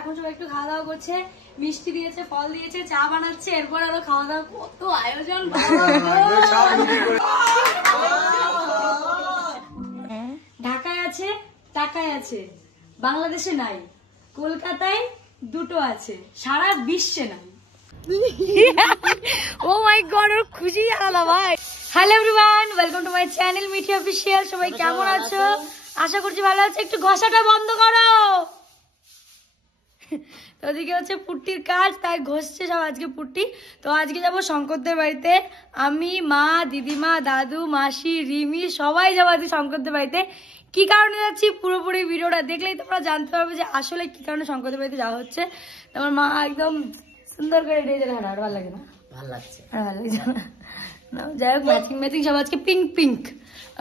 এখন সবাই একটু খাওয়া দাওয়া করছে, মিষ্টি দিয়েছে, ফল দিয়েছে, চা বানাচ্ছে, এরপর আরো খাওয়া দাওয়া, কত আয়োজন। ঢাকায় আছে, টাকায় আছে, বাংলাদেশে নাই, কলকাতায় দুটো আছে, সারা বিশ্বে নাই। ও মাই গড, ওর খুশি আলাদা ভাই। Hello everyone, welcome to my channel Mithi official. সবাই কেমন আছো? আশা করছি ভালো আছে। একটু ঘষাটা বন্ধ করো। তো ওদিকে হচ্ছে পুট্টির কাজ, তাই ঘষছে সব আজকে পুট্টি। তো আজকে যাবো শঙ্করদের বাড়িতে। আমি, মা, দিদিমা, দাদু, মাসি, রিমি সবাই যাবো আজকে শঙ্করদের বাড়িতে। কি কারণে যাচ্ছি পুরোপুরি ভিডিওটা দেখলেই তোমরা জানতে পারবে যে আসলে কি কারণে শঙ্করদের বাড়িতে যাওয়া হচ্ছে। তোমার মা একদম সুন্দর করে রেডি হয়ে, আর ভালো লাগে না? ভালো লাগছে, আর ভালো লাগছে না? যাই হোক, ম্যাচিং ম্যাচিং সব আজকে পিঙ্ক পিঙ্ক।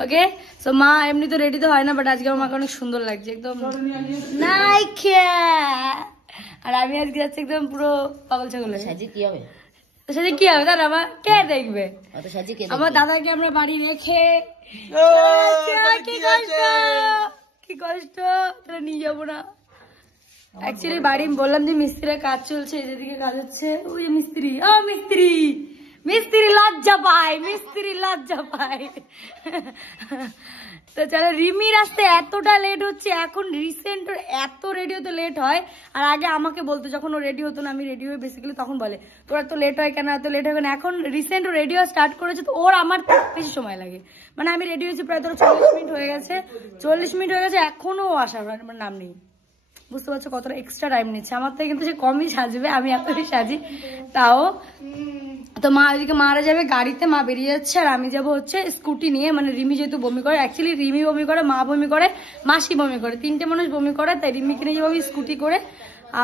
ওকে, সো মা এমনি তো রেডি তো হয় না, বাট আজকে আমার মাকে অনেক সুন্দর লাগছে একদম। আর আমি আজকে যাচ্ছি একদম পুরো পাগল ছাগল। সাজি কি হবে? সাজি কি হবে তার আমার কে দেখবে? আমার দাদাকে আমরা বাড়ি রেখে কি কষ্ট, তাহলে নিয়ে যাবো না। অ্যাকচুয়ালি বাড়ি বললাম যে মিস্ত্রির কাজ চলছে, যেদিকে কাজ হচ্ছে ওই যে মিস্ত্রি, ও মিস্ত্রি মিস্ত্রি লজ্জা পায়, মিস্ত্রি লজ্জা পায়। তো চলো, রিমির আসতে এতটা লেট হচ্ছে এখন। রিসেন্ট এত রেডি হতে লেট হয়, আর আগে আমাকে বলতো যখন ও রেডি হতো না, আমি রেডি হয়ে বেসিক্যালি তখন বলে তোর এত লেট হয় কেন, এত লেট হয় কেন। এখন রিসেন্ট রেডি হওয়া স্টার্ট করেছে, তো ওর আমার বেশি সময় লাগে। মানে আমি রেডি হয়েছি প্রায় ধরো 40 মিনিট হয়ে গেছে, 40 মিনিট হয়ে গেছে, এখনো আসার নাম নেই। বুঝতে পারছো কতটা এক্সট্রা টাইম নিচ্ছে আমার থেকে, কিন্তু সে কমই সাজবে, আমি এতই সাজি তাও। তো মা ওইদিকে মারা যাবে গাড়িতে, মা বেরিয়ে যাচ্ছে, আর আমি যাবো হচ্ছে স্কুটি নিয়ে। মানে রিমি যেহেতু বমি করে, অ্যাকচুয়ালি রিমি বমি করে, মা বমি করে, মাসি বমি করে, তিনটে মানুষ বমি করে, তাই রিমিকে নিয়ে যাবো স্কুটি করে,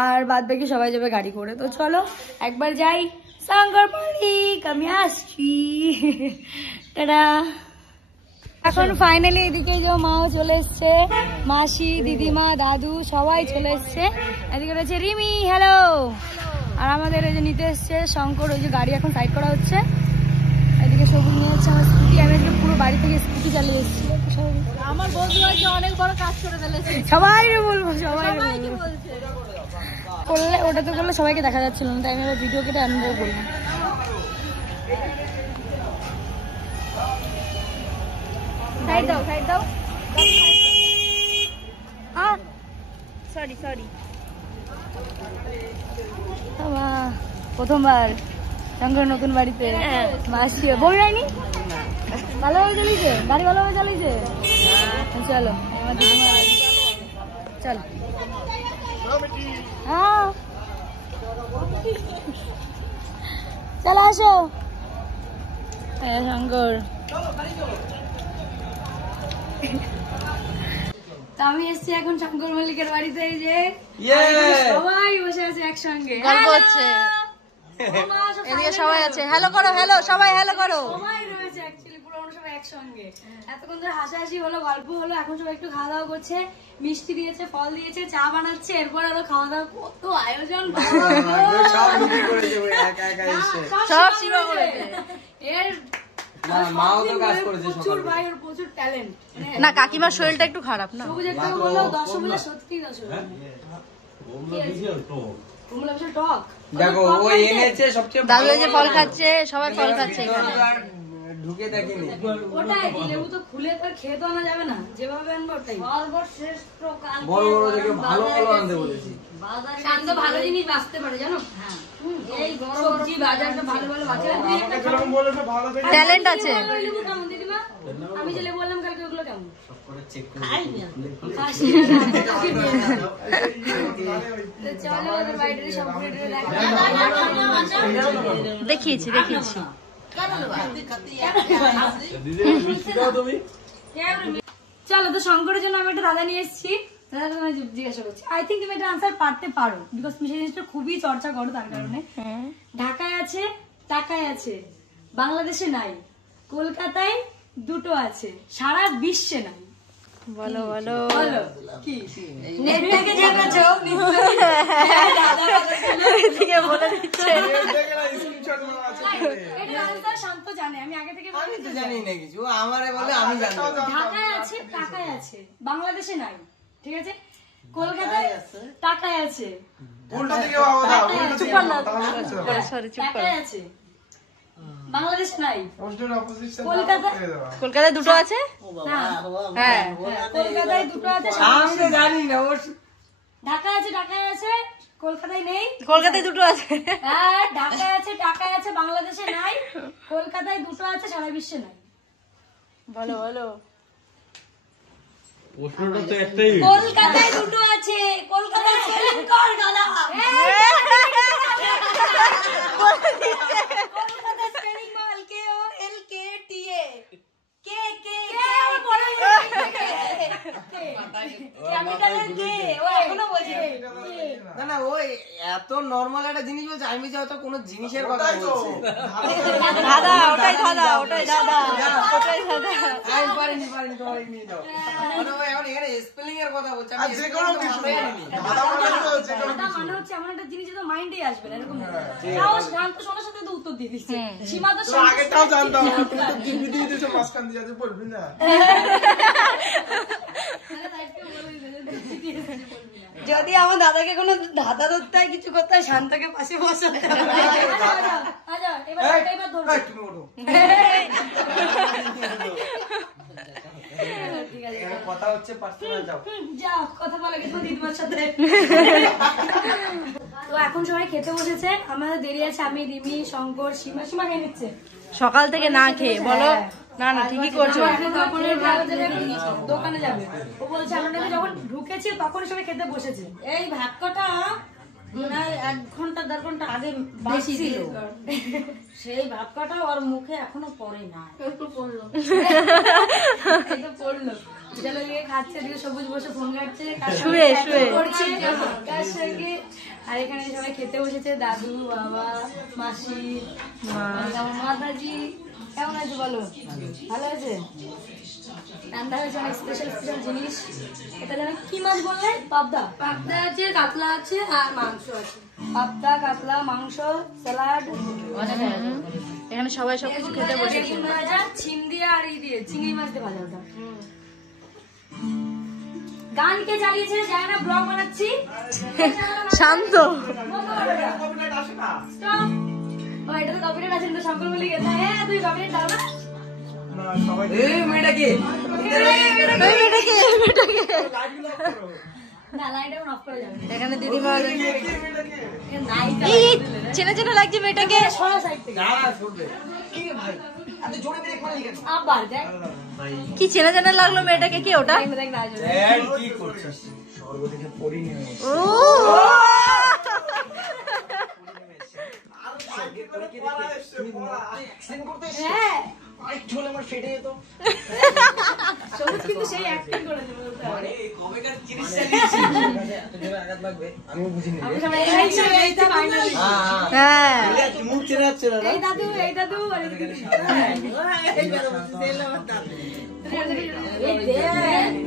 আর বাদ বাকি সবাই যাবে গাড়ি করে। তো চলো একবার যাই শঙ্কর বাড়ি, আমি আসছি। টাটা। এখন ফাইনালি এদিকে যে মাও চলে এসছে, মাসি, দিদিমা, দাদু সবাই চলে এসছে। এদিকে রয়েছে রিমি, হ্যালো। আর আমাদের এই যে নিতে এসছে শঙ্কর, ওই যে গাড়ি এখন সাইড করা হচ্ছে। এদিকে সবুজ নিয়ে যাচ্ছে আমার স্কুটি, আমি একটু পুরো বাড়ি থেকে স্কুটি চালিয়ে এসেছি। আমার বন্ধু আজকে অনেক বড় কাজ করে ফেলেছে, সবাই বলবো, সবাই করলে ওটা তো করলে সবাইকে দেখা যাচ্ছিল না, তাই আমি আবার ভিডিও কেটে আনন্দ করলাম। সাইড দাও, সাইড দাও। সরি সরি, প্রথমবার শঙ্কর নতুন বাড়িতে। মাসি বই হয়নি, ভালোভাবে চালিয়েছে গাড়ি, ভালোভাবে চালিয়েছে। চলো আমার দিদিমা, চলো। হ্যাঁ চলো আসো। হ্যাঁ শঙ্কর, তো আমি এসছি এখন শঙ্কর মল্লিকের বাড়িতে, যে সবাই বসে আছে একসঙ্গে, সবাই আছে। হ্যালো করো, হ্যালো সবাই, হ্যালো করো। সবাই রয়েছে অ্যাকচুয়ালি পুরো সবাই একসঙ্গে, এতক্ষণ ধরে হাসাহাসি হলো, গল্প হলো, এখন সবাই একটু খাওয়া দাওয়া করছে, মিষ্টি দিয়েছে, ফল দিয়েছে, চা বানাচ্ছে, এরপর আরো খাওয়া দাওয়া, কত আয়োজন। না কাকিমার শরীরটা একটু খারাপ না, দেখো ও এনেছে সবচেয়ে দাদু যে ফল খাচ্ছে, সবাই ফল খাচ্ছে এখানে। ঢুকে দেখিনি, ওটাই লেবু তো খুলে তো খেয়ে তো আনা যাবে না, যেভাবে আনবো ওটাই। বড় বড় দেখে ভালো ভালো আনতে বলেছি, শান্ত ভালো জিনিস বাঁচতে পারে জানো। এই সবজি বাজারটা ভালো ভালো বাজার, ট্যালেন্ট আছে। দিদিমা আমি যে লেবু বললাম কালকে, ওগুলো কেমন দেখিয়েছি দেখিয়েছি। চলো, তো শঙ্করের জন্য আমি একটা দাদা নিয়ে এসেছি। দাদা তোমায় জিজ্ঞাসা করছি, আই থিঙ্ক তুমি এটা আনসার পারতে পারো, বিকজ তুমি সেই জিনিসটা খুবই চর্চা করো, তার কারণে। ঢাকায় আছে, টাকায় আছে, বাংলাদেশে নাই, কলকাতায় দুটো আছে, সারা বিশ্বে নাই। বলো বলো বলো কি নেট থেকে জেনেছো? এদিকে বলে দিচ্ছে, এটা আনসার শান্ত জানে, আমি আগে থেকে জানি না কিছু, আমারে বলে আমি জানি। ঢাকায় আছে, টাকায় আছে, বাংলাদেশে নাই, ঠিক আছে? কলকাতায় টাকায় আছে, উল্টো দিকে বাবা দাও, উল্টো দিকে চুপ কর না। সরি চুপ কর। টাকায় আছে, বাংলাদেশ নাই। অপোজিট অপোজিট কলকাতা- কলকাতায় দুটো আছে। না, হ্যাঁ কলকাতায় দুটো আছে, আমি তো জানি না ওর ঢাকায় আছে, ঢাকায় আছে, কলকাতায় নেই। কলকাতায় দুটো আছে। হ্যাঁ, ঢাকায় আছে, টাকায় আছে, বাংলাদেশে নাই। কলকাতায় দুটো আছে, সারা বিশ্বে নাই। বলো বলো। প্রশ্নটা তো একটাই কলকাতায় দুটো আছে, কলকাতায় স্পেলিং কর গালা। কলকাতায় স্পেলিং বল, KOLKTA, কে কে ক্যাপিটালের কে, ও এখনো বোঝে। না না ওই এত নরমাল একটা জিনিস বলছে, আমি হয়তো কোনো জিনিসের কথা বলছি। দাদা ওটাই দাদা, ওটাই দাদা, ওটাই দাদা। আমি পারিনি তোমার নিয়ে যাও। মানে ও এখন এখানে স্পেলিং এর কথা বলছে, আমি যে কোনো spelling তো কিছু মাথায় আনিনি। দাদা মানে তো যে কোনো দাদা মানে হচ্ছে এমন একটা জিনিস যেটা মাইন্ডে আসবে না, এরকম সাহস গান তো শোনার সাথে তো উত্তর দিয়ে দিচ্ছে। সীমা তো তো আগেটাও জানতাম, তুই তো দিবি দিয়ে দিয়েছো মাঝখান দিয়ে, আজ বলবি না। যদি আমার দাদাকে কোনো ধাঁধা ধরতে হয়, কিছু করতে হয়, শান্তকে পাশে বসাতে হবে। আচ্ছা, এবার ধরবো। এই, তুমি ওঠো। ঠিক আছে, এখানে কথা হচ্ছে পার্সোনাল, যাও। যাও, কথা বলে গেছো দিদিমার সাথে। তো এখন সবাই খেতে বসেছে, আমাদের দেরি আছে। আমি, রিমি, শঙ্কর, সীমা খেয়ে নিচ্ছে। সকাল থেকে না খেয়ে বলো। না না ঠিকই করছো। দোকানে যাবে, ও বলছে আমরা নাকি যখন ঢুকেছি তখন সবাই খেতে বসেছে। এই ভাত কটা প্রায় 1 ঘন্টা 1.5 ঘন্টা আগে বেশি ছিল, সেই ভাত কটা ওর মুখে এখনো পড়ে না, পড়লো। এই তো পড়লো, চলে গিয়ে খাচ্ছে, দিকে সবুজ বসে ফোন কাটছে, শুয়ে শুয়ে করছে কার সঙ্গে। আর এখানে সবাই খেতে বসেছে, দাদু, বাবা, মাসি, মাতাজি। কেমন আছে বলো? ভালো আছে? রান্না হয়েছে অনেক স্পেশাল জিনিস। এটা যেন কি মাছ বললে? পাবদা আছে, কাতলা আছে, আর মাংস আছে। পাবদা, কাতলা, মাংস, স্যালাড। এখানে সবাই সবকিছু খেতে বসেছে। ছিম দিয়ে আর ই দিয়ে চিংড়ি মাছ দিয়ে ভাজা ওটা। গান কে চালিয়েছে জানি না, ব্লগ বানাচ্ছি। শান্ত। Stop! ও, এটা তো কপিরাইট আছে, কিন্তু শঙ্কর বলে গেছে। হ্যাঁ, তুই কপিরাইট দাও না? এই মেয়েটা কে? না, লাইট এখন অফ করে যাবে। এখানে দিদিমা নায়িকা। এই চেনা চেনা লাগছে মেয়েটাকে। সরা সাইড থেকে। না, শুনবে। কি রে ভাই? এত জোরে ব্রেক মারলি কেন? আবার দেখ। কি চেনা চেনা লাগলো মেয়েটাকে, কি ওটা? দেখ না জোরে। এই, কি করছিস? সর্বদিকে পড়িনি আমি। ও হ্যাঁ, একটু হলে আমার ফেটে যেত। সবুজ কিন্তু সেই অ্যাক্টিং করেছে বলতে হবে। মানে কবেকার জিনিসটা নিয়েছি। এত জোরে আঘাত লাগবে, আমিও বুঝিনি রে। আমরা সবাই এই finally। হ্যাঁ মুখ চেনা যাচ্ছে না না? এই দাদু, এই দাদু, আর এদিকে দিদি। এই দেখ,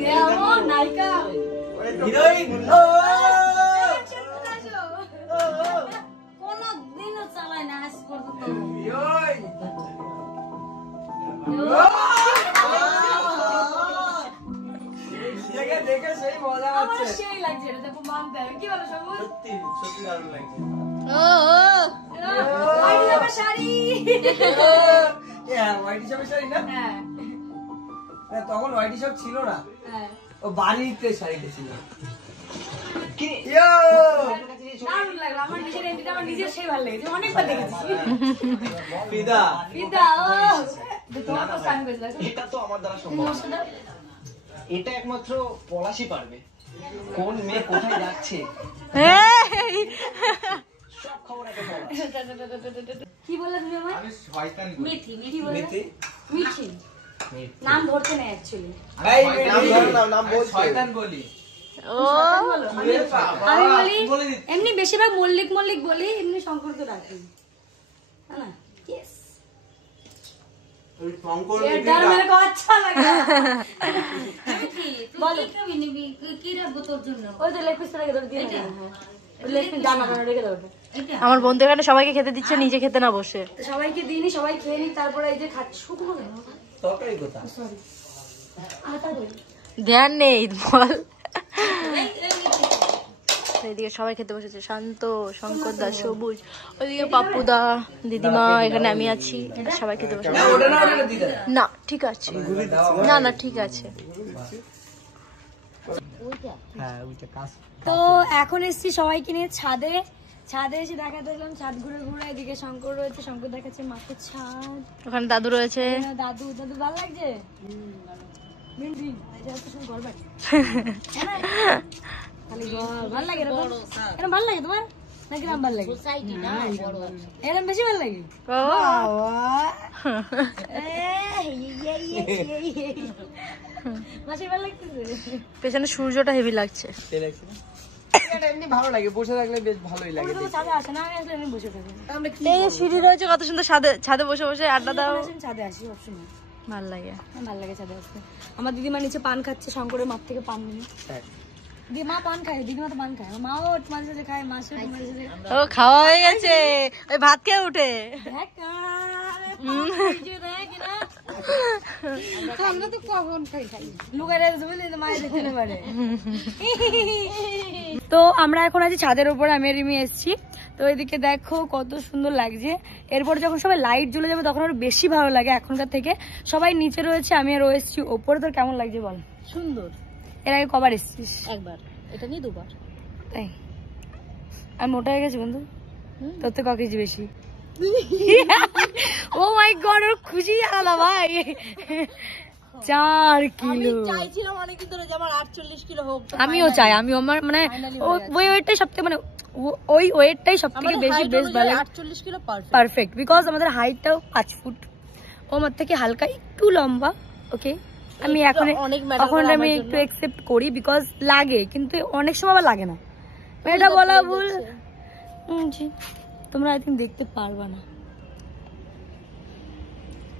কেমন নায়িকা। হিরোইন। কোনদিনও চালায় না আজ পর্যন্ত। হিরোইন। দেখে দেখে সেই মজা আমার হচ্ছে। সেই লাগছে, এটা দেখো মানতে হবে। কি বলো সবুজ? সত্যি সত্যি দারুণ লাগছে। ও হোয়াইট জামা শাড়ি। হ্যাঁ, হোয়াইট হিসাবে শাড়ি না? হ্যাঁ, না, তখন হোয়াইট হিসাব ছিল না, হ্যাঁ। ও বাড়িতে শাড়িতে ছিল। দারুণ লাগলো। আমার নিজের এমনিতে আমার নিজের সেই ভালো লেগেছে, অনেকবার দেখেছি। ফিদা। ফিদা, ও তোমার তো সাইন করেছিল। এটা তো আমার দ্বারা সম্ভব না। এটা একমাত্র পলাশই পারবে। কোন মেয়ে কোথায় যাচ্ছে এই সব খবর একটা পলাশ। কি বললে তুমি আমায়? আমি শয়তান বলি। মিঠি, মিঠি বললে? মিথি? মিঠি। নাম ধরতে নেই অ্যাকচুয়ালি। এই নাম মেয়ে, ধরো না, নাম বলছি। শয়তান বলি। ও এ বাবা, আমি বলি বলে দিচ্ছি। এমনি বেশিরভাগ মল্লিক মল্লিক বলি, এমনি শঙ্কর তো ডাকি না। ইয়েস, ওই শঙ্কর ये মিথির डर গা- मेरे को अच्छा लगा। বলো কি খাবি নিবি কি রাখবো তোর জন্য ওই তো লেগ পিস রেখে দাও, দিয়ে দাও। লেগ পিস জানা করে রেখে দাও ওটা। এটা আমার বন্ধু এখানে সবাইকে খেতে দিচ্ছে, নিজে খেতে না বসে। তো সবাইকে দিইনি, সবাই খেয়ে নি, তারপরে এই যে খাচ্ছি। শুধু বলো তরকারি কোথা? সরি, আটা দেই। ধ্যান নেই বল। এই এই নিচে এদিকে সবাই খেতে বসেছে, শান্ত, শঙ্কর দা, সবুজ, ওইদিকে পাপ্পুদা, দিদিমা, এখানে আমি আছি, সবাই খেতে বসেছে। না ঠিক আছে, না না ঠিক আছে। তো এখন এসছি সবাইকে নিয়ে ছাদে। ছাদে এসে দেখাতে এলাম, ছাদ ঘুরে ঘুরে। এদিকে শঙ্কর রয়েছে, শঙ্কর দেখাচ্ছে মাঠের ছাদ। ওখানে দাদু রয়েছে। দাদু দাদু ভালো লাগছে। ভালো লাগে এরকম ভালো লাগে তোমার নাকি? রাম ভালো লাগে, এরকম বেশি ভালো লাগে। মাসির ভালো লাগতেছে, পেছনে সূর্যটা হেভি লাগছে। এমনি ভালো লাগে, বসে থাকলে বেশ ভালোই লাগে। ছাদে আসে না, আমি আসলে এমনি বসে থাকি। এই যে সিঁড়ি রয়েছে কত সুন্দর, ছাদে বসে বসে আড্ডা দাও। ছাদে আসি সবসময়, ভালো লাগে, ভালো লাগে ছাদে আসতে। আমার দিদিমা নিচে পান খাচ্ছে, শঙ্করের মাঠ থেকে পান নিয়ে। দিদিমা পান খায়, দিদিমা তো পান খায়, মাও মাঝে সাথে খায়, মাসে মাঝে সাথে। ও খাওয়া হয়ে গেছে, ওই ভাত খেয়ে উঠে। আমরা তো কখন খাই খাই লুকারে মায়ের দেখতে পারে। তো আমরা এখন আছি ছাদের উপরে, আমি আর রিমি এসছি। তো এদিকে দেখো কত সুন্দর লাগছে। এরপর যখন সবাই লাইট জ্বলে যাবে তখন আরো বেশি ভালো লাগে এখনকার থেকে। সবাই নিচে রয়েছে, আমি আর এসছি ওপরে। তোর কেমন লাগছে বল? সুন্দর। এর আগে কবার এসছিস? একবার, এটা নিয়ে দুবার। তাই আমি মোটা হয়ে গেছি বন্ধু, তোর তো ক কেজি বেশি। ও মাই গড, ওর খুশি আলাদা ভাই। 4 কিলো চাইছিলাম অনেকদিন ধরে যে আমার 48 কিলো হোক। আমিও চাই, আমিও আমার মানে ওই ওয়েটটাই সবথেকে, মানে ওই ওয়েটটাই সবথেকে বেশি বেস্ট ভালো। 48 কিলো পারফেক্ট, বিকজ আমাদের হাইটটাও 5 ফুট, ও আমার থেকে হালকা একটু লম্বা। ওকে, আমি এখন আমি একটু একসেপ্ট করি বিকজ লাগে, কিন্তু অনেক সময় আবার লাগে না। এটা বলা ভুল, তোমরা আই থিঙ্ক দেখতে পারবা না।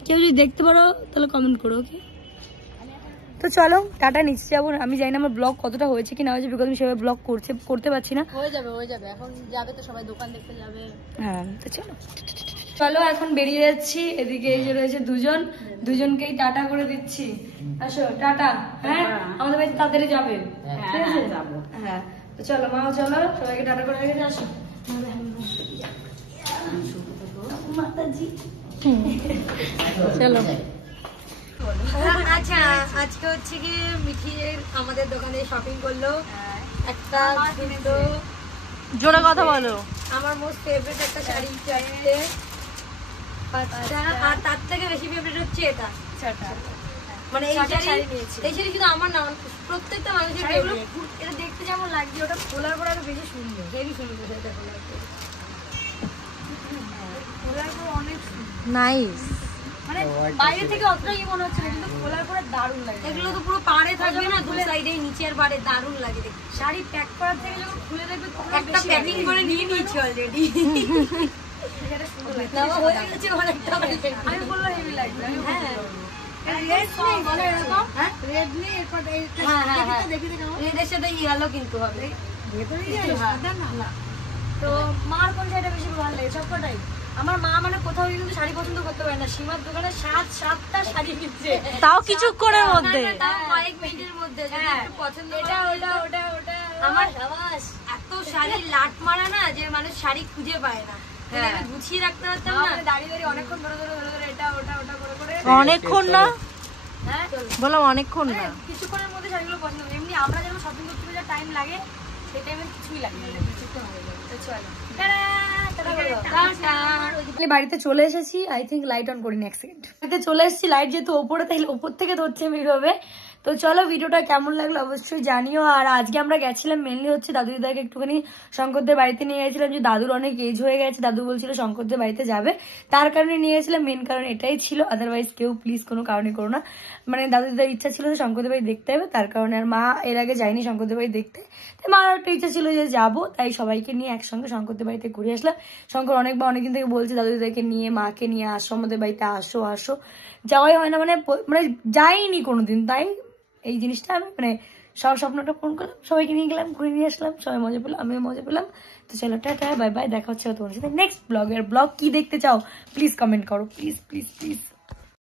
কেউ যদি দেখতে পারো তাহলে কমেন্ট করো। ওকে, তো চলো টাটা, নিচে যাবো। আমি জানি না আমার ব্লগ কতটা হয়েছে কি না হয়েছে, বিকজ আমি সেভাবে ব্লগ করতে পারছি না। হয়ে যাবে, এখন যাবে তো সবাই দোকান দেখতে যাবে। হ্যাঁ, তো চলো চলো এখন বেরিয়ে যাচ্ছি। এদিকে এই যে রয়েছে দুজনকেই টাটা করে দিচ্ছি। আসো টাটা। হ্যাঁ, আমাদের বাড়িতে তাড়াতাড়ি যাবে। ঠিক আছে, হ্যাঁ তো চলো মাও, চলো সবাইকে টাটা করে রেখে আসো। মাতাজি চলো। আচ্ছা, আজকে হচ্ছে কি মিঠির আমাদের দোকানে শপিং করলো একটা জোরে কথা বলো। আমার মোস্ট ফেভারিট একটা শাড়ি, 4টে 5টা, আর তার থেকে বেশি ফেভারিট হচ্ছে এটা। মানে এই শাড়ি কিন্তু আমার না, প্রত্যেকটা মানুষের ফেভারিট। এটা দেখতে যেমন লাগছে, ওটা খোলার পর আরো বেশি সুন্দর, বেশি সুন্দর। সেটা খোলার পর অনেক নাইস, মানে বাইরে থেকে অতটা কি মনে হচ্ছে না, কিন্তু খোলার পরে দারুণ লাগে। এগুলো তো পুরো পাড়ে থাকবে না, দু সাইডে নিচের পাড়ে, দারুণ লাগে দেখতে। শাড়ি প্যাক করার থেকে যখন খুলে দেখবে তখন একটা প্যাকিং করে নিয়ে নিয়েছি অলরেডি। আমি বললো হেভি লাগবে। তো মার কোন শাড়িটা বেশি ভালো লাগে? সবকটাই। আমার মা মানে কোথাও কিন্তু শাড়ি পছন্দ করতে পারে না, সীমার দোকানে 7-7টা শাড়ি কিনছে, তাও কিছুক্ষণের মধ্যে, কয়েক মিনিটের মধ্যে। পছন্দ এটা ওটা ওটা ওটা, আমার এত শাড়ি লাট মারা না যে মানুষ শাড়ি খুঁজে পায় না। গুছিয়ে রাখতে পারতাম না, দাঁড়িয়ে দাঁড়িয়ে অনেকক্ষণ ধরে ধরে ধরে ধরে এটা ওটা ওটা করে করে। অনেকক্ষণ না, হ্যাঁ বললাম অনেকক্ষণ না, কিছুক্ষণের মধ্যে শাড়িগুলো পছন্দ করি। এমনি আমরা যেমন শপিং করতে যা টাইম লাগে, সেই টাইমে কিছুই লাগে না, কিছুক্ষণ হয়ে যাবে। তো চলো বাড়িতে চলে এসেছি। আই থিঙ্ক লাইট অন করিনি, এক সেকেন্ড। বাড়িতে চলে এসেছি, লাইট যেহেতু ওপরে, তাহলে ওপর থেকে ধরছে বেরোবে। তো চলো ভিডিওটা কেমন লাগলো অবশ্যই জানিও। আর আজকে আমরা গেছিলাম মেনলি হচ্ছে দাদু দিদাকে একটুখানি শঙ্করদের বাড়িতে নিয়ে গেছিলাম, যে দাদুর অনেক এজ হয়ে গেছে, দাদু বলছিল শঙ্করদের বাড়িতে যাবে, তার কারণে নিয়ে গেছিলাম। মেন কারণ এটাই ছিল, আদারওয়াইজ কেউ প্লিজ কোনো কারণে করো না। মানে দাদু দিদার ইচ্ছা ছিল যে শঙ্করদের বাড়ি দেখতে হবে, তার কারণে। আর মা এর আগে যায়নি শঙ্করদের বাড়ি দেখতে, তাই মার একটা ইচ্ছা ছিল যে যাবো, তাই সবাইকে নিয়ে একসঙ্গে শঙ্করদের বাড়িতে ঘুরে আসলাম। শঙ্কর অনেকদিন থেকে বলছে দাদু দিদাকে নিয়ে, মাকে নিয়ে আসো আমাদের বাড়িতে, আসো আসো, যাওয়াই হয় না, মানে যাইনি কোনোদিন। তাই এই জিনিসটা আমি মানে সব স্বপ্নটা পূরণ করলাম, সবাইকে নিয়ে গেলাম, ঘুরে নিয়ে আসলাম, সবাই মজা পেলাম, আমিও মজা পেলাম। তো চলো টাটা, বাই বাই, দেখা হচ্ছে তোমার সাথে নেক্সট ব্লগের। ব্লগ কি দেখতে চাও প্লিজ কমেন্ট করো, প্লিজ প্লিজ প্লিজ।